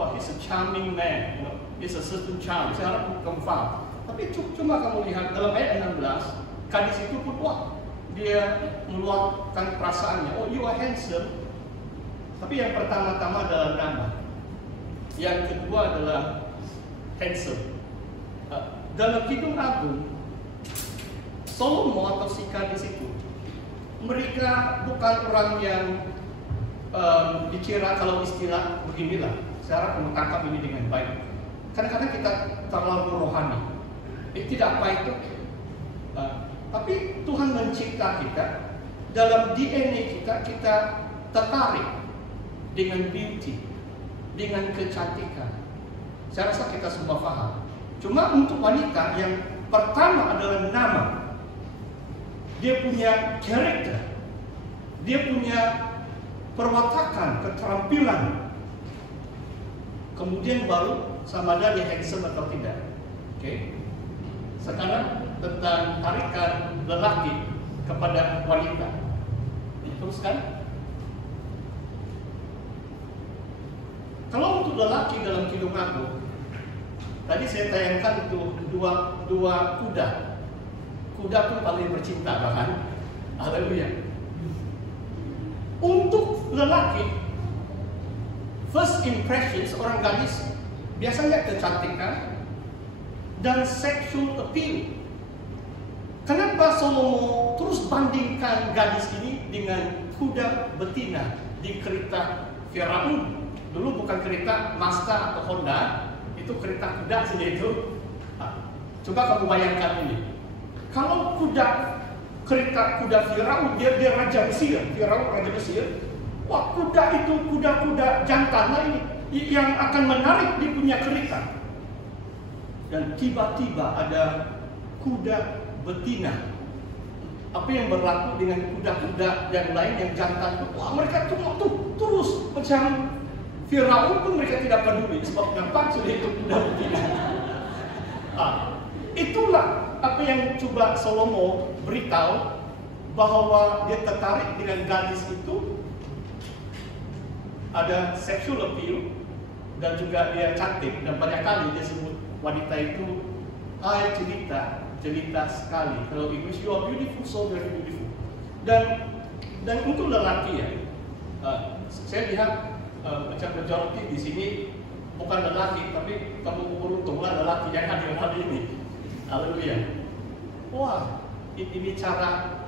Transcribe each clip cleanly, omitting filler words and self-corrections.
wah, he's a charming man, you know, he's a certain charm. Saya harap kamu paham. Tapi cuma kamu lihat dalam ayat 16, gadis itu pun wah, dia meluapkan perasaannya. Oh, you are handsome. Tapi yang pertama-tama adalah nama. Yang kedua adalah handsome. Dalam Kidung Agung, Salomo atau si gadis itu, mereka bukan orang yang dikira kalau istilah beginilah. Saya harap kamu tangkap ini dengan baik. Kadang-kadang kita terlalu rohani. Tidak apa itu. Tapi Tuhan mencipta kita, dalam DNA kita tertarik dengan beauty, dengan kecantikan. Saya rasa kita semua paham. Cuma untuk wanita yang pertama adalah nama. Dia punya karakter, dia punya perwatakan, keterampilan. Kemudian baru sama ada dia handsome atau tidak. Oke. Sekarang tentang tarikan lelaki kepada wanita. Teruskan. Kalau untuk lelaki dalam Kidung Agung, tadi saya tayangkan itu dua kuda. Kuda pun paling bercinta bahkan. Haleluya. Untuk lelaki, first impression seorang gadis biasanya kecantikan dan sexual appeal. Kenapa Salomo terus bandingkan gadis ini dengan kuda betina di kereta Firaun? Dulu bukan kereta Mazda atau Honda, itu kereta kuda saja itu. Coba kamu bayangkan ini. Kalau kereta kuda Firaun, dia raja Mesir, Firaun raja Mesir. Wah, kuda itu kuda-kuda jantan ini yang akan menarik dia punya kereta. Dan tiba-tiba ada kuda betina. Apa yang berlaku dengan kuda-kuda yang lain yang jantan? Wah, mereka terus macam Firaun pun mereka tidak peduli sebab nampak sudah itu kuda betina. Itulah apa yang coba Salomo beritahu, bahwa dia tertarik dengan gadis itu, ada sexual appeal dan juga dia cantik, dan banyak kali dia sebut wanita itu jelita sekali. Kalau English, you are beautiful, so very beautiful. Dan untuk lelaki ya, saya lihat macam majority di sini bukan lelaki, tapi kamu beruntunglah lelaki yang hadir hari ini. Haleluya. Wah, ini cara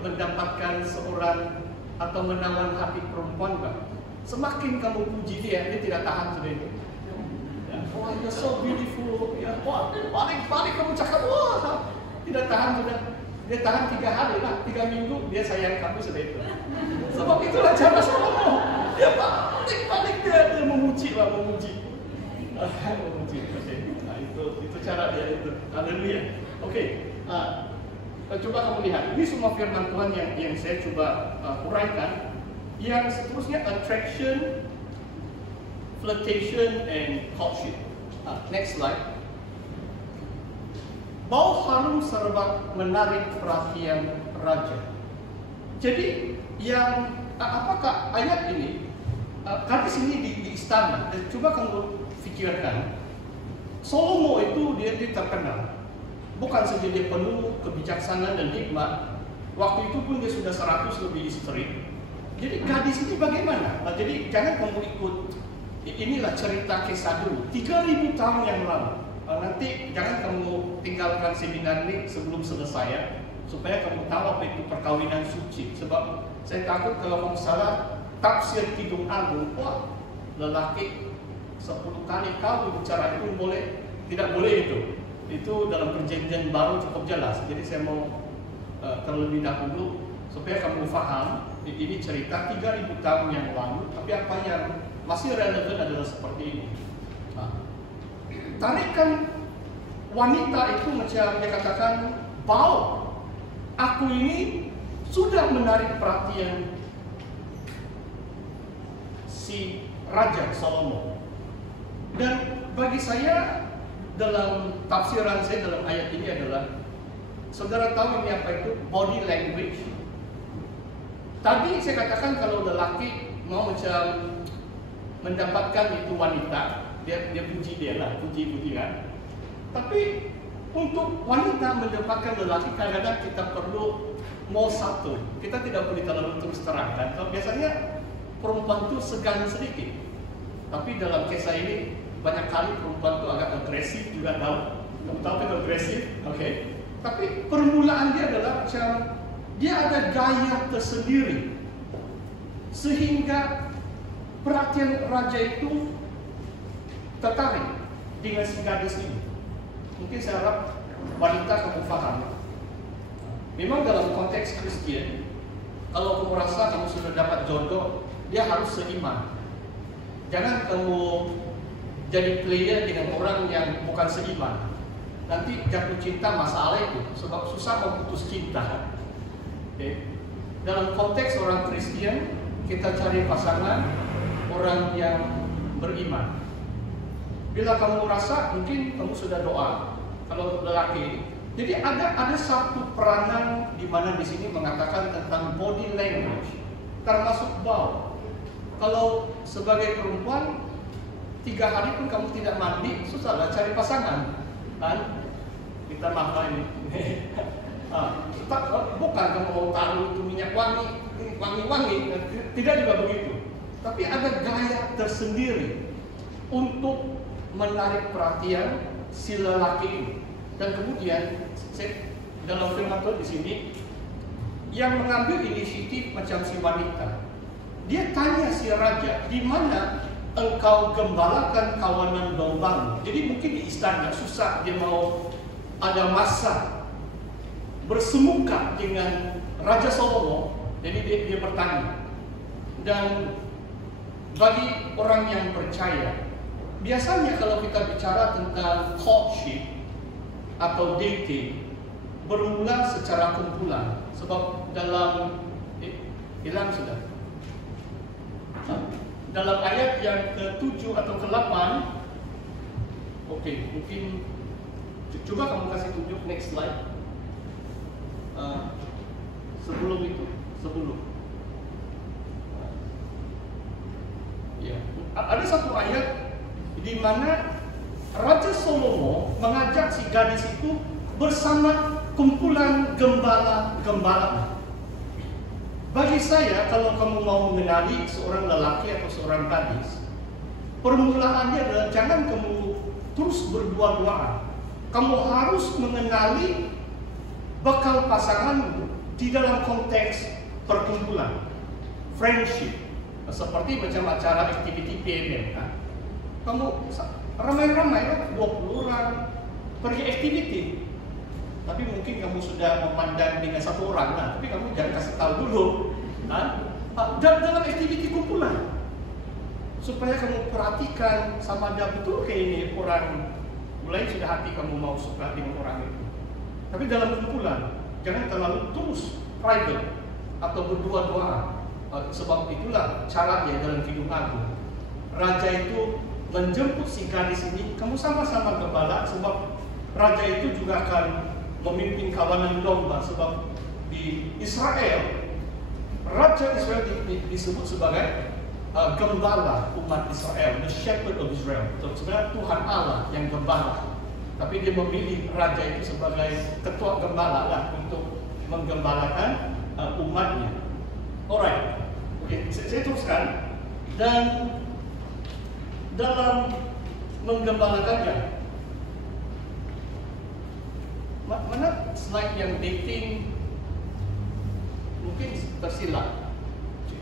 mendapatkan seorang atau menawan hati perempuan, Pak. Semakin kamu puji dia tidak tahan sudah itu. Ya, wah, you're so beautiful. Ya, wah, balik kamu cakap, wah, tidak tahan sudah. Dia tahan 3 hari lah, 3 minggu dia sayang kamu sudah itu. Sebab itulah cara Salomo. Dia balik dia memuji. Nah, itu cara dia itu. Haleluya. Oke. Coba kamu lihat. Ini semua firman Tuhan yang saya coba uraikan. Yang seterusnya attraction, flirtation, and courtship. Next slide. Bau harum serba menarik perhatian raja. Jadi yang apakah ayat ini? Gadis ini di istana. Dan coba kamu pikirkan. Salomo itu dia terkenal. Bukan saja dia penuh kebijaksanaan dan hikmat. Waktu itu pun dia sudah 100 lebih istri. Jadi gadis ini bagaimana? Jadi jangan kamu ikut. Inilah cerita kisah dulu 3000 tahun yang lalu. Nanti jangan kamu tinggalkan seminar ini sebelum selesai ya, supaya kamu tahu apa itu perkawinan suci. Sebab saya takut kalau kamu salah tafsir Kidung Agung, wah, lelaki 10 kali kawin bicara itu boleh, tidak boleh itu. Itu dalam perjanjian baru cukup jelas. Jadi saya mau terlebih dahulu supaya kamu paham. Ini cerita 3000 tahun yang lalu, tapi apa yang masih relevan adalah seperti ini. Tarikan wanita itu macam dia katakan, bau. Aku ini sudah menarik perhatian si Raja Salomo. Dan bagi saya dalam tafsiran saya dalam ayat ini adalah, saudara tahu ini apa itu? Body language. Tadi saya katakan kalau lelaki mau macam mendapatkan itu wanita, dia puji dia lah, puji kan. Tapi untuk wanita mendapatkan lelaki kadang-kadang kita perlu mau satu. Kita tidak boleh terlalu terus terang kan. Kalau biasanya perempuan itu segan sedikit. Tapi dalam kisah ini banyak kali perempuan itu agak agresif juga tahu. Kamu tahu kan agresif, oke? Tapi permulaan dia adalah macam dia ada gaya tersendiri sehingga perhatian raja itu tertarik dengan si gadis ini. Mungkin saya harap wanita kamu paham. Memang dalam konteks Kristen, kalau kamu rasa kamu sudah dapat jodoh, dia harus seiman. Jangan kamu jadi player dengan orang yang bukan seiman. Nanti jatuh cinta masalah itu, sebab susah memutus cinta. Okay. Dalam konteks orang Kristen, kita cari pasangan orang yang beriman. Bila kamu rasa mungkin kamu sudah doa, kalau lelaki. Jadi ada satu peranan di mana di sini mengatakan tentang body language, termasuk bau. Kalau sebagai perempuan 3 hari pun kamu tidak mandi, susahlah cari pasangan, kan? Kita makan ini. Bukan kamu mau taruh itu minyak wangi, tidak juga begitu. Tapi ada gaya tersendiri untuk menarik perhatian si lelaki ini. Dan kemudian dalam firman Tuhan di sini yang mengambil inisiatif macam si wanita. Dia tanya si raja, di mana engkau gembalakan kawanan dombamu? Jadi mungkin di istana susah, dia mau ada masa bersemuka dengan Raja Salomo. Jadi dia bertanya. Dan bagi orang yang percaya, biasanya kalau kita bicara tentang courtship atau dating, bermula secara kumpulan. Sebab dalam hilang sudah. Dalam ayat yang ke-7 atau ke-8, oke, mungkin coba kamu kasih tunjuk next slide. Sebelum itu, ya, ada satu ayat di mana Raja Salomo mengajak si gadis itu bersama kumpulan gembala-gembala. Bagi saya, kalau kamu mau mengenali seorang lelaki atau seorang gadis, permulaannya adalah jangan kamu terus berdua-duaan. Kamu harus mengenali bakal pasanganmu di dalam konteks perkumpulan, friendship, seperti macam acara aktiviti PMM. Kan? Kamu ramai-ramai 20 orang pergi aktiviti, tapi mungkin kamu sudah memandang dengan satu orang, tapi kamu jangan kasih tahu dulu, dalam aktiviti kumpulan, supaya kamu perhatikan sama ada betul kayak ini orang mulai sudah hati kamu mau suka dengan orang itu. Tapi dalam kumpulan jangan terlalu terus private atau berdua-duaan, sebab itulah caranya dalam Kidung Agung. Raja itu menjemput si gadis ini, kamu sama-sama gembala, sebab raja itu juga akan memimpin kawanan domba. Sebab di Israel, Raja Israel disebut sebagai gembala umat Israel, the shepherd of Israel. Sebenarnya Tuhan Allah yang gembala, tapi dia memilih raja itu sebagai ketua gembala lah untuk menggembalakan umatnya. Alright, saya teruskan. Dan dalam menggembalakannya, mana slide yang dating mungkin tersilap.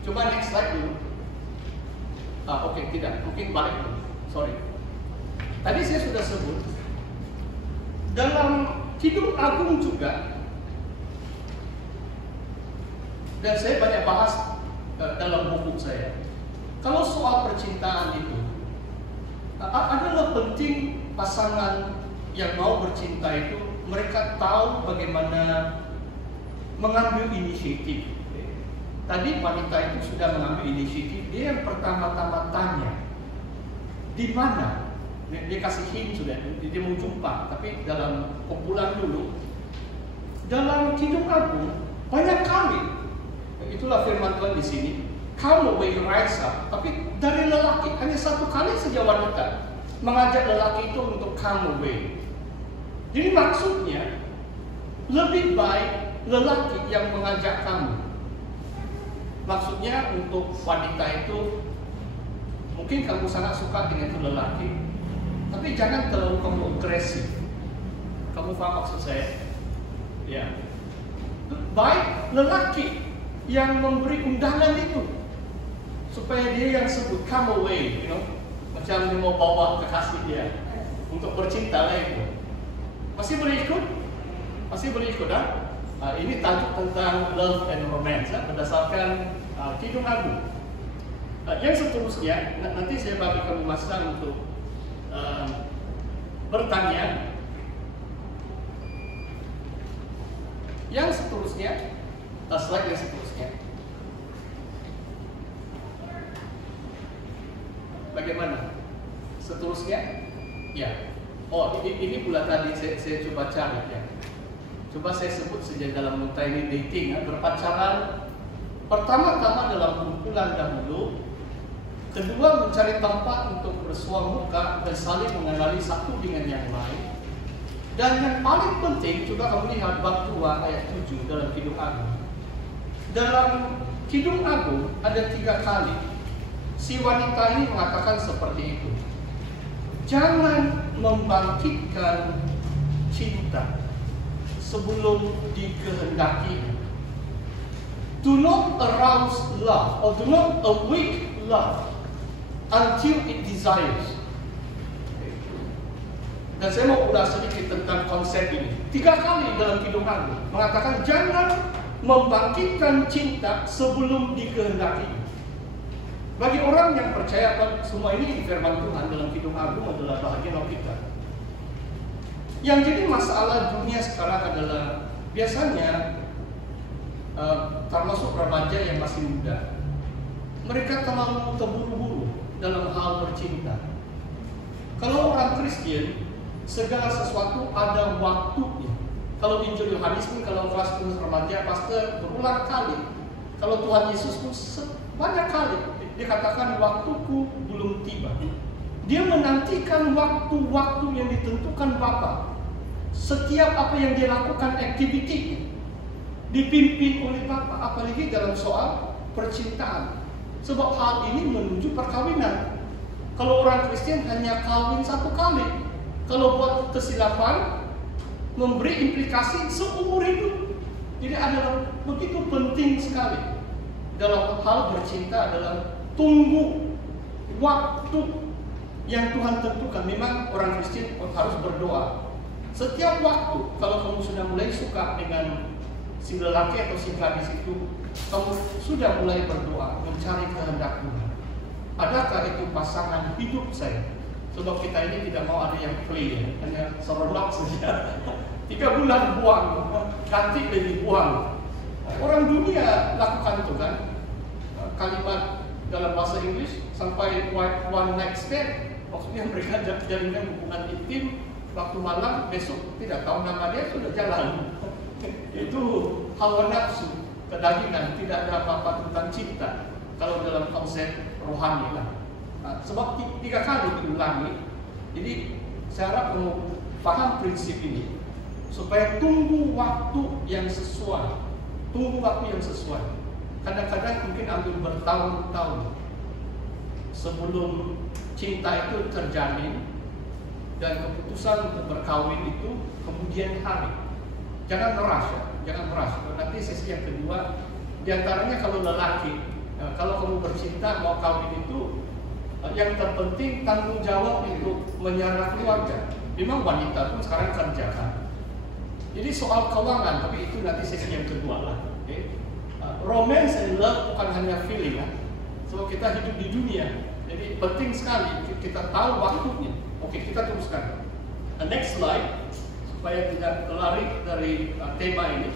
Coba next slide dulu. Oke, tidak, mungkin balik dulu. Sorry. Tadi saya sudah sebut dalam Kidung Agung juga, dan saya banyak bahas dalam buku saya. Kalau soal percintaan itu adalah penting pasangan yang mau bercinta itu mereka tahu bagaimana mengambil inisiatif. Tadi wanita itu sudah mengambil inisiatif. Dia yang pertama-tama tanya, di mana? Dia kasih hint sudah. Dia mau jumpa. Tapi dalam kumpulan dulu, dalam Kidung Agung banyak kali. Itulah firman Tuhan di sini. come away, rise up. Tapi dari lelaki, hanya satu kali saja wanita mengajak lelaki itu untuk come away. Jadi maksudnya, lebih baik lelaki yang mengajak kamu. Maksudnya untuk wanita itu, mungkin kamu sangat suka dengan itu lelaki, tapi jangan terlalu kamu agresif. Kamu paham maksud saya? Ya. Baik lelaki yang memberi undangan itu, supaya dia yang sebut come away, macam dia mau bawa kekasih dia untuk bercinta lah itu. Masih boleh ikut? Masih boleh ikut, ini tajuk tentang love and romance, berdasarkan Kidung Agung. Yang seterusnya, nanti saya bagi kamu masa untuk bertanya. Yang seterusnya, slide yang seterusnya. Bagaimana? Seterusnya? Ya. Oh, ini pula tadi saya coba cari ya. Coba saya sebut saja dalam nota ini dating, berpacaran. Pertama-tama dalam kumpulan dahulu, kedua mencari tempat untuk bersuah muka dan saling mengenali satu dengan yang lain. Dan yang paling penting juga kamu lihat bab 2 ayat 7 dalam Kidung Agung. Dalam Kidung Agung ada 3 kali si wanita ini mengatakan seperti itu. Jangan membangkitkan cinta sebelum dikehendaki. Do not arouse love or do not awake love until it desires. Dan saya mau ulas sedikit tentang konsep ini. 3 kali dalam Kidung Agung mengatakan jangan membangkitkan cinta sebelum dikehendaki. Bagi orang yang percaya semua ini firman Tuhan dalam Kidung Agung adalah bahagian kita. Yang jadi masalah dunia sekarang adalah biasanya termasuk remaja yang masih muda, mereka terlalu terburu-buru dalam hal bercinta. Kalau orang Kristen, segala sesuatu ada waktunya. Kalau Injil Yohanes pun, kalau kelas remaja, pastor berulang kali. Kalau Tuhan Yesus pun banyak kali dia katakan waktuku belum tiba. Dia menantikan waktu-waktu yang ditentukan Bapa. Setiap apa yang dia lakukan aktiviti dipimpin oleh Bapa, apalagi dalam soal percintaan. Sebab hal ini menuju perkawinan. Kalau orang Kristen hanya kawin 1 kali. Kalau buat kesilapan, memberi implikasi seumur hidup. Jadi adalah begitu penting sekali dalam hal bercinta adalah tunggu waktu yang Tuhan tentukan. Memang orang Kristen harus berdoa. Setiap waktu, kalau kamu sudah mulai suka dengan si lelaki atau si gadis itu, kamu sudah mulai berdoa, mencari kehendak Tuhan. Adakah itu pasangan hidup saya? Sebab kita ini tidak mau ada yang play, hanya seronok saja. 3 bulan buang, ganti lagi buang. Orang dunia lakukan itu kan. Kalimat dalam bahasa Inggris sampai one night stand, maksudnya mereka jalinkan hubungan intim waktu malam, besok tidak tahu nama dia sudah jalan. Itu hawa nafsu, kedagingan, tidak ada apa-apa tentang cinta kalau dalam konsep rohani lah. Sebab 3 kali diulangi. Jadi saya harap kamu paham prinsip ini supaya tunggu waktu yang sesuai. Tunggu waktu yang sesuai. Kadang-kadang mungkin ambil bertahun-tahun sebelum cinta itu terjalin dan keputusan untuk berkawin itu kemudian hari. Jangan merasa, jangan merasa. Nanti sesi yang kedua, diantaranya kalau lelaki, kalau kamu bercinta mau kawin itu, yang terpenting tanggung jawab untuk menyara keluarga. Memang wanita pun sekarang kerja kan. Jadi soal keuangan, tapi itu nanti sesi yang kedua lah. Okay? Romance and love bukan hanya feeling kan. So kita hidup di dunia, jadi penting sekali kita tahu waktunya. Oke, kita teruskan. Next slide supaya tidak lari dari tema ini.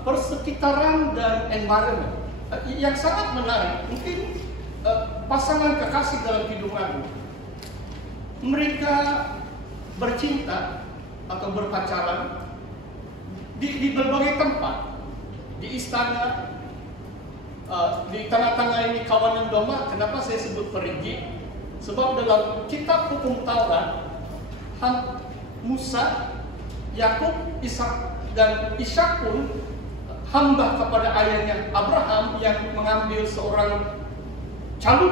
Persekitaran dan environment. Yang sangat menarik, mungkin pasangan kekasih dalam Kidung Agung, mereka bercinta atau berpacaran di berbagai tempat. di istana, di tengah-tengah ini kawanan domba. Kenapa saya sebut perigi? Sebab dalam kitab hukum Taurat, Musa, Yakub, Ishak dan Ishak pun hamba kepada ayahnya Abraham yang mengambil seorang calon